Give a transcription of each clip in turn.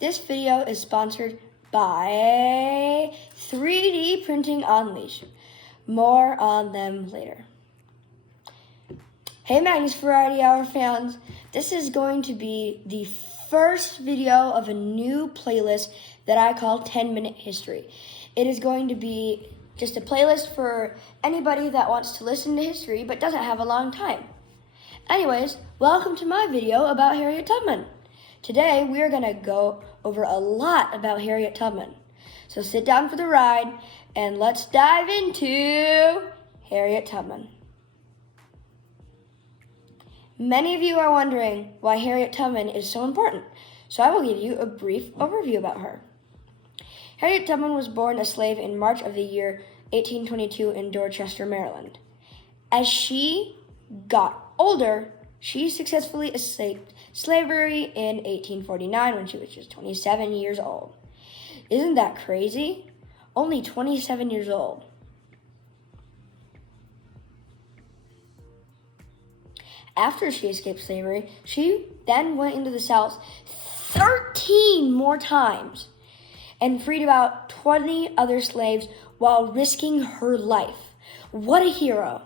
This video is sponsored by 3D Printing Unleashed. More on them later. Hey Magnus Variety Hour fans, this is going to be the first video of a new playlist that I call 10-Minute History. It is going to be just a playlist for anybody that wants to listen to history but doesn't have a long time. Anyways, welcome to my video about Harriet Tubman. Today we are going to go over a lot about Harriet Tubman. So sit down for the ride and let's dive into Harriet Tubman. Many of you are wondering why Harriet Tubman is so important, so I will give you a brief overview about her. Harriet Tubman was born a slave in March of the year 1822 in Dorchester, Maryland. As she got older, she successfully escaped slavery in 1849 when she was just 27 years old. Isn't that crazy? Only 27 years old. After she escaped slavery, she then went into the South 13 more times and freed about 20 other slaves while risking her life. What a hero.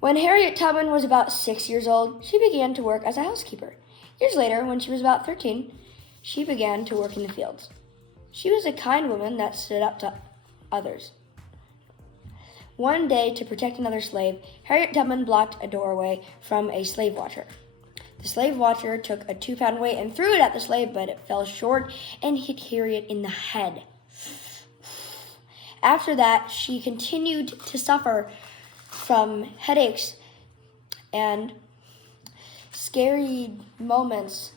When Harriet Tubman was about 6 years old, she began to work as a housekeeper. Years later, when she was about 13, she began to work in the fields. She was a kind woman that stood up to others. One day, to protect another slave, Harriet Tubman blocked a doorway from a slave watcher. The slave watcher took a 2-pound weight and threw it at the slave, but it fell short and hit Harriet in the head. After that, she continued to suffer from headaches and scary moments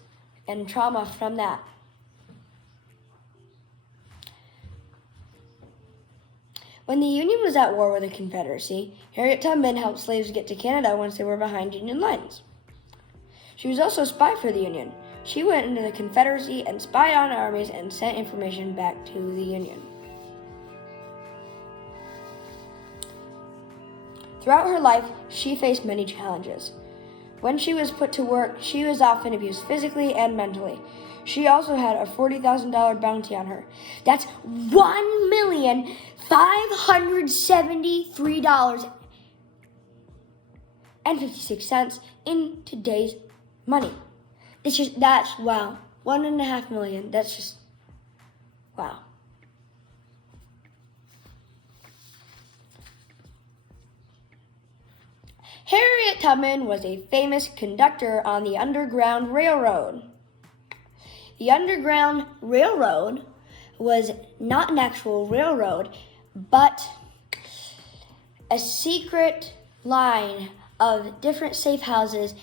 and trauma from that. When the Union was at war with the Confederacy, Harriet Tubman helped slaves get to Canada once they were behind Union lines. She was also a spy for the Union. She went into the Confederacy and spied on armies and sent information back to the Union. Throughout her life, she faced many challenges. When she was put to work, she was often abused physically and mentally. She also had a $40,000 bounty on her. That's $1,573.56 in today's money. That's wow. $1.5 million. That's just wow. Harriet Tubman was a famous conductor on the Underground Railroad. The Underground Railroad was not an actual railroad, but a secret line of different safe houses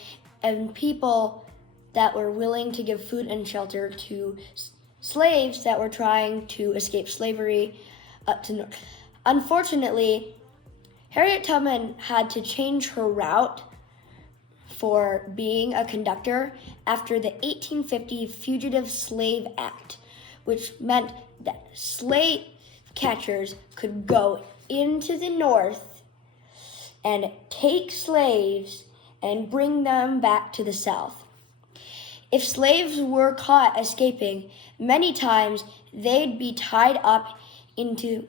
and people that were willing to give food and shelter to slaves that were trying to escape slavery up to north. Unfortunately, Harriet Tubman had to change her route for being a conductor after the 1850 Fugitive Slave Act, which meant that slave catchers could go into the North and take slaves and bring them back to the South. If slaves were caught escaping, many times they'd be tied up into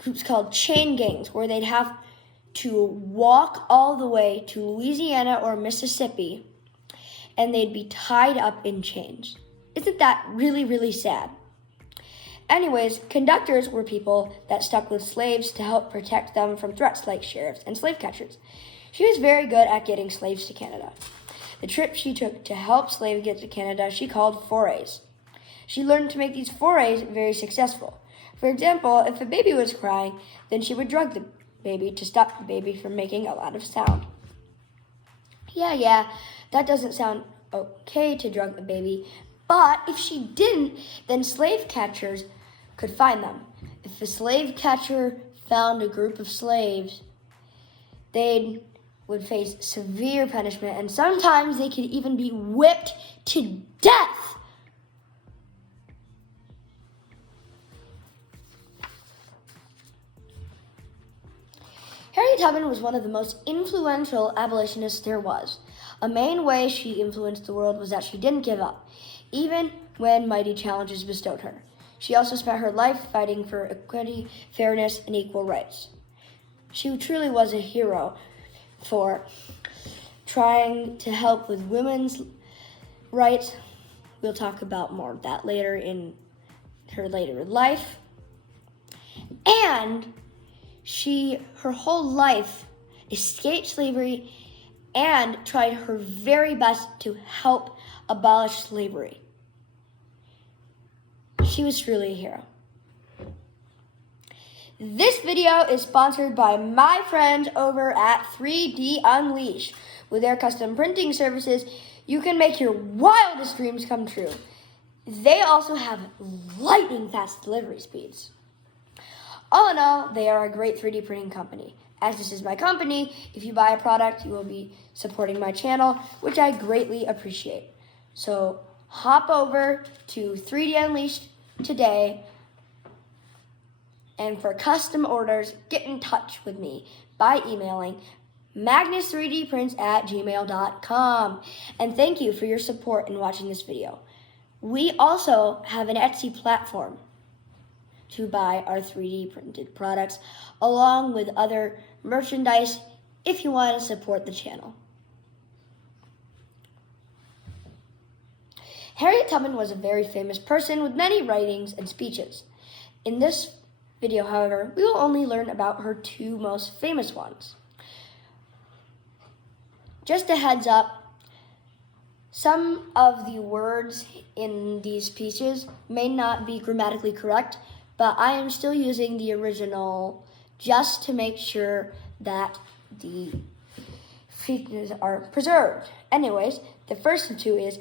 groups called chain gangs, where they'd have to walk all the way to Louisiana or Mississippi, and they'd be tied up in chains. Isn't that really, really sad? Anyways, conductors were people that stuck with slaves to help protect them from threats like sheriffs and slave catchers. She was very good at getting slaves to Canada. The trip she took to help slaves get to Canada, she called forays. She learned to make these forays very successful. For example, if a baby was crying, then she would drug the baby to stop the baby from making a lot of sound. Yeah, that doesn't sound okay to drug the baby, but if she didn't, then slave catchers could find them. If a slave catcher found a group of slaves, they would face severe punishment, and sometimes they could even be whipped to death. Harriet Tubman was one of the most influential abolitionists there was. A main way she influenced the world was that she didn't give up, even when mighty challenges bestowed her. She also spent her life fighting for equity, fairness, and equal rights. She truly was a hero for trying to help with women's rights. We'll talk about more of that later in her later life. And her whole life escaped slavery and tried her very best to help abolish slavery. She was truly a hero. This video is sponsored by my friends over at 3D Unleashed. With their custom printing services, you can make your wildest dreams come true. They also have lightning fast delivery speeds. All in all, they are a great 3D printing company. As this is my company, if you buy a product, you will be supporting my channel, which I greatly appreciate. So hop over to 3D Unleashed today, and for custom orders, get in touch with me by emailing magnus3dprints@gmail.com. And thank you for your support in watching this video. We also have an Etsy platform to buy our 3D printed products, along with other merchandise if you want to support the channel. Harriet Tubman was a very famous person with many writings and speeches. In this video, however, we will only learn about her two most famous ones. Just a heads up, some of the words in these speeches may not be grammatically correct, but I am still using the original just to make sure that the features are preserved. Anyways, the first of two is,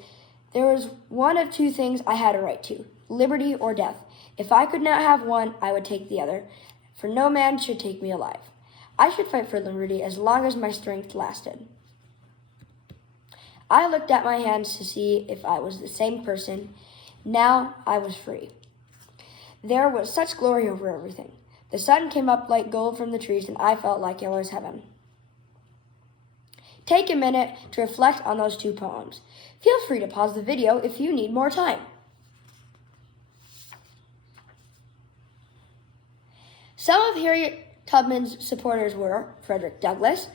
there was one of two things I had a right to, liberty or death. If I could not have one, I would take the other, for no man should take me alive. I should fight for liberty as long as my strength lasted. I looked at my hands to see if I was the same person. Now I was free. There was such glory over everything. The sun came up like gold from the trees, and I felt like it was heaven. Take a minute to reflect on those two poems. Feel free to pause the video if you need more time. Some of Harriet Tubman's supporters were Frederick Douglass,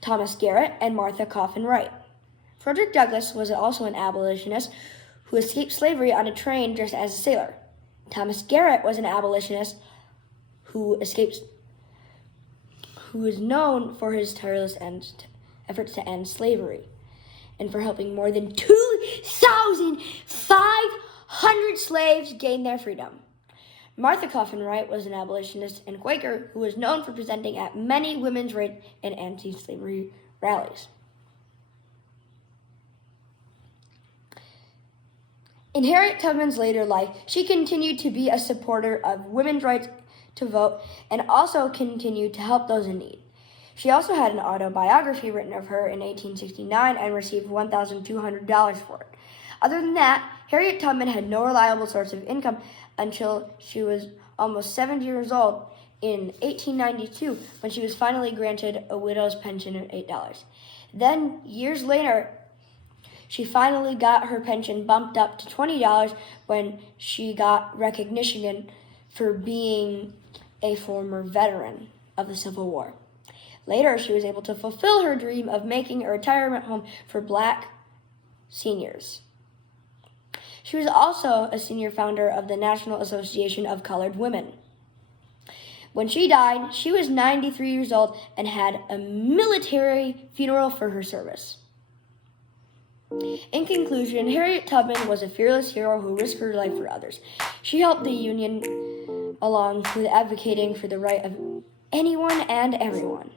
Thomas Garrett, and Martha Coffin Wright. Frederick Douglass was also an abolitionist who escaped slavery on a train dressed as a sailor. Thomas Garrett was an abolitionist who was known for his tireless efforts to end slavery and for helping more than 2,500 slaves gain their freedom. Martha Coffin Wright was an abolitionist and Quaker who was known for presenting at many women's rights and anti-slavery rallies. In Harriet Tubman's later life, she continued to be a supporter of women's rights to vote and also continued to help those in need. She also had an autobiography written of her in 1869 and received $1,200 for it. Other than that, Harriet Tubman had no reliable source of income until she was almost 70 years old in 1892, when she was finally granted a widow's pension of $8. Then, years later, she finally got her pension bumped up to $20 when she got recognition for being a former veteran of the Civil War. Later, she was able to fulfill her dream of making a retirement home for Black seniors. She was also a senior founder of the National Association of Colored Women. When she died, she was 93 years old and had a military funeral for her service. In conclusion, Harriet Tubman was a fearless hero who risked her life for others. She helped the Union along with advocating for the right of anyone and everyone.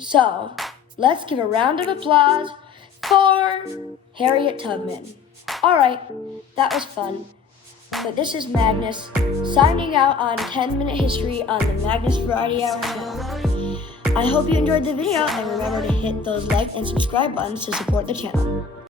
So, let's give a round of applause for Harriet Tubman. Alright, that was fun. But this is Magnus, signing out on 10-Minute History on the Magnus Variety Hour channel. I hope you enjoyed the video, and remember to hit those like and subscribe buttons to support the channel.